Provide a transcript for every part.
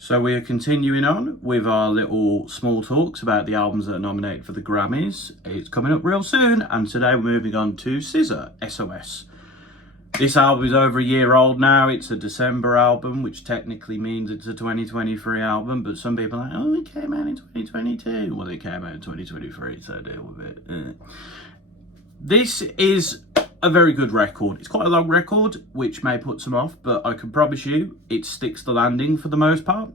So we are continuing on with our little small talks about the albums that are nominated for the Grammys. It's coming up real soon, and today we're moving on to SZA-SOS. This album is over a year old now. It's a December album, which technically means it's a 2023 album, but some people are like, oh, it came out in 2022. Well, it came out in 2023, so deal with it. This is a very good record. It's quite a long record, which may put some off, but I can promise you it sticks the landing for the most part.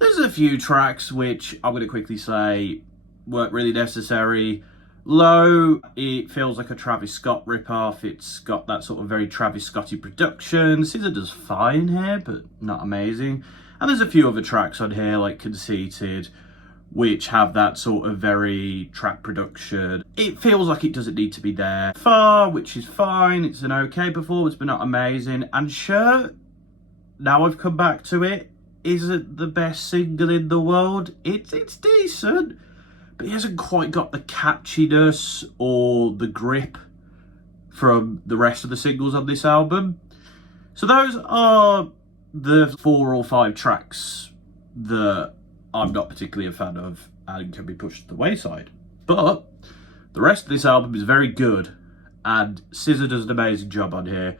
There's a few tracks which I'm going to quickly say weren't really necessary. Low, it feels like a Travis Scott ripoff. It's got that sort of very Travis Scotty production. SZA does fine here, but not amazing. And there's a few other tracks on here, like Conceited, which have that sort of very track production. It feels like it doesn't need to be there. Far, which is fine. It's an okay performance, but not amazing. And Sure, now I've come back to it, isn't the best single in the world. It's decent, but it hasn't quite got the catchiness or the grip from the rest of the singles on this album. So those are the 4 or 5 tracks that I'm not particularly a fan of and can be pushed to the wayside. But the rest of this album is very good, and SZA does an amazing job on here.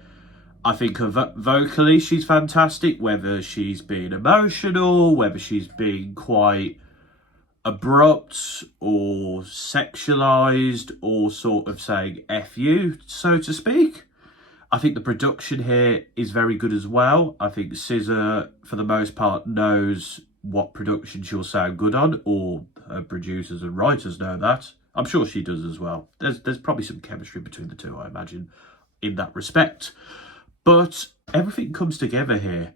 I think vocally she's fantastic, whether she's being emotional, whether she's being quite abrupt or sexualized or sort of saying F you, so to speak. I think the production here is very good as well. I think SZA, for the most part, knows what production she'll sound good on, or her producers and writers know that. I'm sure she does as well. There's probably some chemistry between the two, I imagine, in that respect. But everything comes together here.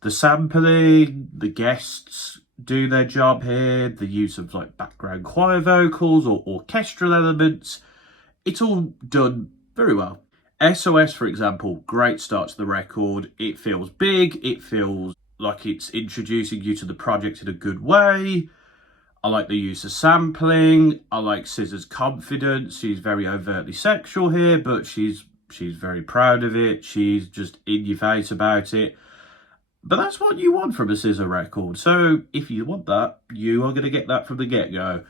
The sampling, the guests do their job here, the use of like background choir vocals or orchestral elements. It's all done very well. SOS, for example, great start to the record. It feels big, it feels like it's introducing you to the project in a good way. I like the use of sampling. I like SZA's confidence. She's very overtly sexual here, but she's very proud of it. She's just in your face about it. But that's what you want from a SZA record. So if you want that, you are going to get that from the get-go.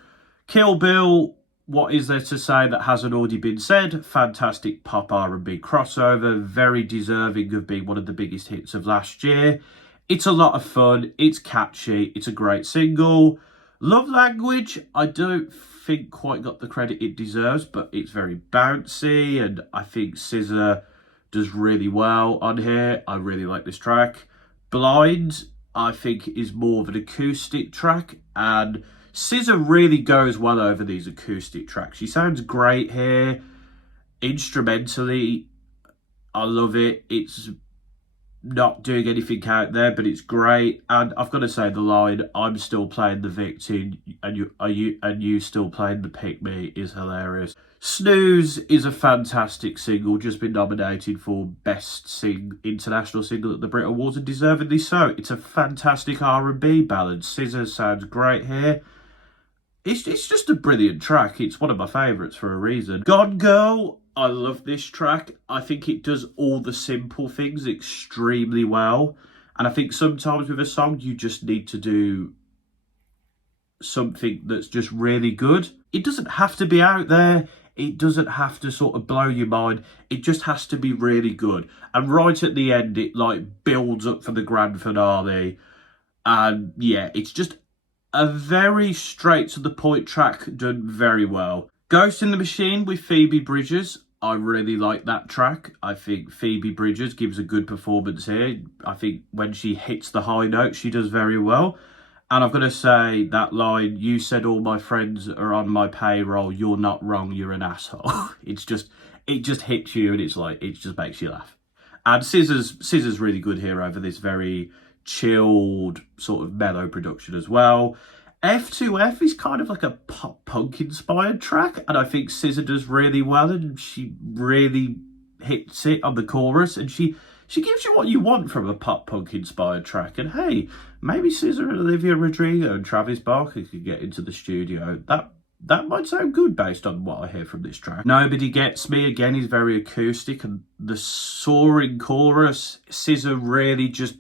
Kill Bill, what is there to say that hasn't already been said? Fantastic pop R&B crossover, very deserving of being one of the biggest hits of last year. It's a lot of fun, it's catchy, it's a great single. Love Language, I don't think quite got the credit it deserves, but it's very bouncy, and I think SZA does really well on here. I really like this track. Blind, I think, is more of an acoustic track, and SZA really goes well over these acoustic tracks. She sounds great here. Instrumentally, I love it. It's not doing anything out there, but it's great. And I've got to say, the line "I'm still playing the victim and you still playing the pick me" is hilarious. Snooze is a fantastic single, just been nominated for Best International Single at the Brit Awards, and deservedly so. It's a fantastic R&B ballad. SZA sounds great here. It's just a brilliant track. It's one of my favourites for a reason. Gone Girl, I love this track. I think it does all the simple things extremely well. And I think sometimes with a song, you just need to do something that's just really good. It doesn't have to be out there. It doesn't have to sort of blow your mind. It just has to be really good. And right at the end, it like builds up for the grand finale. And yeah, it's just a very straight to the point track done very well. Ghost in the Machine with Phoebe Bridgers. I really like that track. I think Phoebe Bridgers gives a good performance here. I think when she hits the high note, she does very well. And I've got to say, that line, "You said all my friends are on my payroll, you're not wrong, you're an asshole." It just hits you, and it's like, it just makes you laugh. And SZA's really good here over this very chilled, sort of mellow production as well. F2F is kind of like a pop punk inspired track, and I think SZA does really well, and she really hits it on the chorus, and she gives you what you want from a pop punk inspired track. And hey, maybe SZA and Olivia Rodrigo and Travis Barker could get into the studio. That might sound good based on what I hear from this track. Nobody Gets Me, again, is very acoustic, and the soaring chorus, SZA really just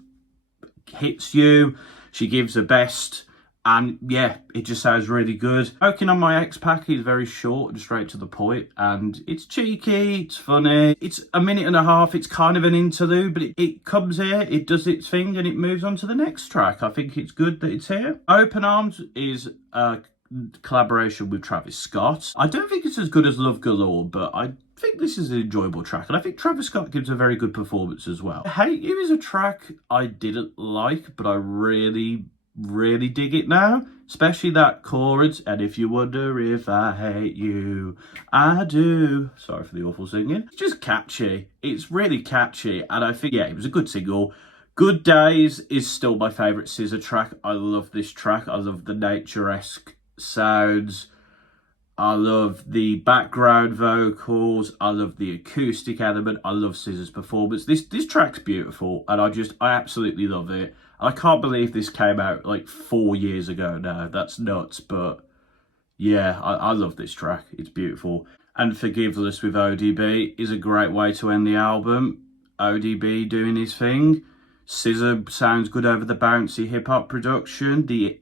hits you. She gives her best. And yeah, it just sounds really good. Working on My Ex pack is very short and straight to the point, and it's cheeky, it's funny. It's a minute and a half, it's kind of an interlude, but it comes here, it does its thing, and it moves on to the next track. I think it's good that it's here. Open Arms is a collaboration with Travis Scott. I don't think it's as good as Love Galore, but I think this is an enjoyable track, and I think Travis Scott gives a very good performance as well. Hate You is a track I didn't like, but I really dig it now, especially that chorus. And if you wonder if I hate you, I do. Sorry for the awful singing. It's just catchy. It's really catchy, and I think, yeah, it was a good single. Good Days is still my favourite SZA track. I love this track. I love the nature-esque sounds. I love the background vocals. I love the acoustic element. I love SZA's performance. This track's beautiful, and I absolutely love it. I can't believe this came out like 4 years ago now. That's nuts, but yeah, I love this track. It's beautiful. And Forgiveless with ODB is a great way to end the album. ODB doing his thing. SZA sounds good over the bouncy hip hop production. The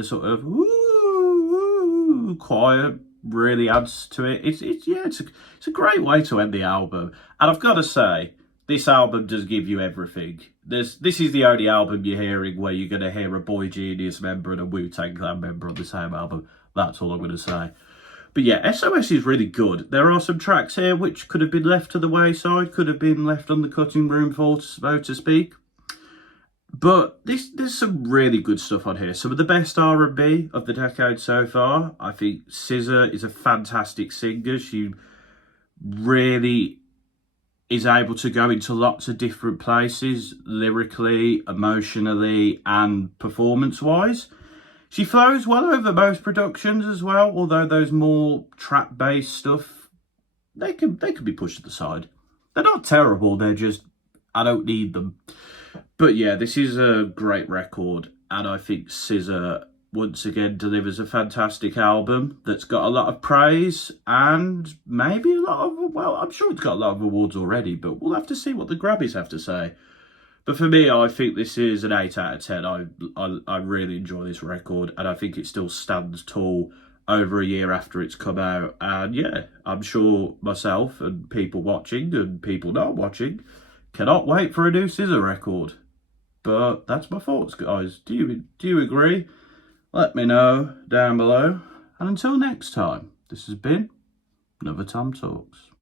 sort of ooh, quiet really adds to it. It's a great way to end the album. And I've got to say, this album does give you everything. This is the only album you're hearing where you're going to hear a Boy Genius member and a Wu-Tang Clan member on the same album. That's all I'm going to say. But yeah, SOS is really good. There are some tracks here which could have been left to the wayside, could have been left on the cutting room floor, so to speak. But there's some really good stuff on here. Some of the best R&B of the decade so far. I think SZA is a fantastic singer. She really is able to go into lots of different places, lyrically, emotionally, and performance-wise. She flows well over most productions as well, although those more trap-based stuff, they can be pushed to the side. They're not terrible, they're just, I don't need them. But yeah, this is a great record, and I think SZA once again delivers a fantastic album that's got a lot of praise and maybe a lot of, well, I'm sure it's got a lot of awards already, but we'll have to see what the Grammys have to say. But for me, I think this is an 8 out of 10. I really enjoy this record, and I think it still stands tall over a year after it's come out. And yeah, I'm sure myself and people watching and people not watching cannot wait for a new SZA record. But that's my thoughts, guys. Do you agree? Let me know down below. And until next time, this has been another TomTalks.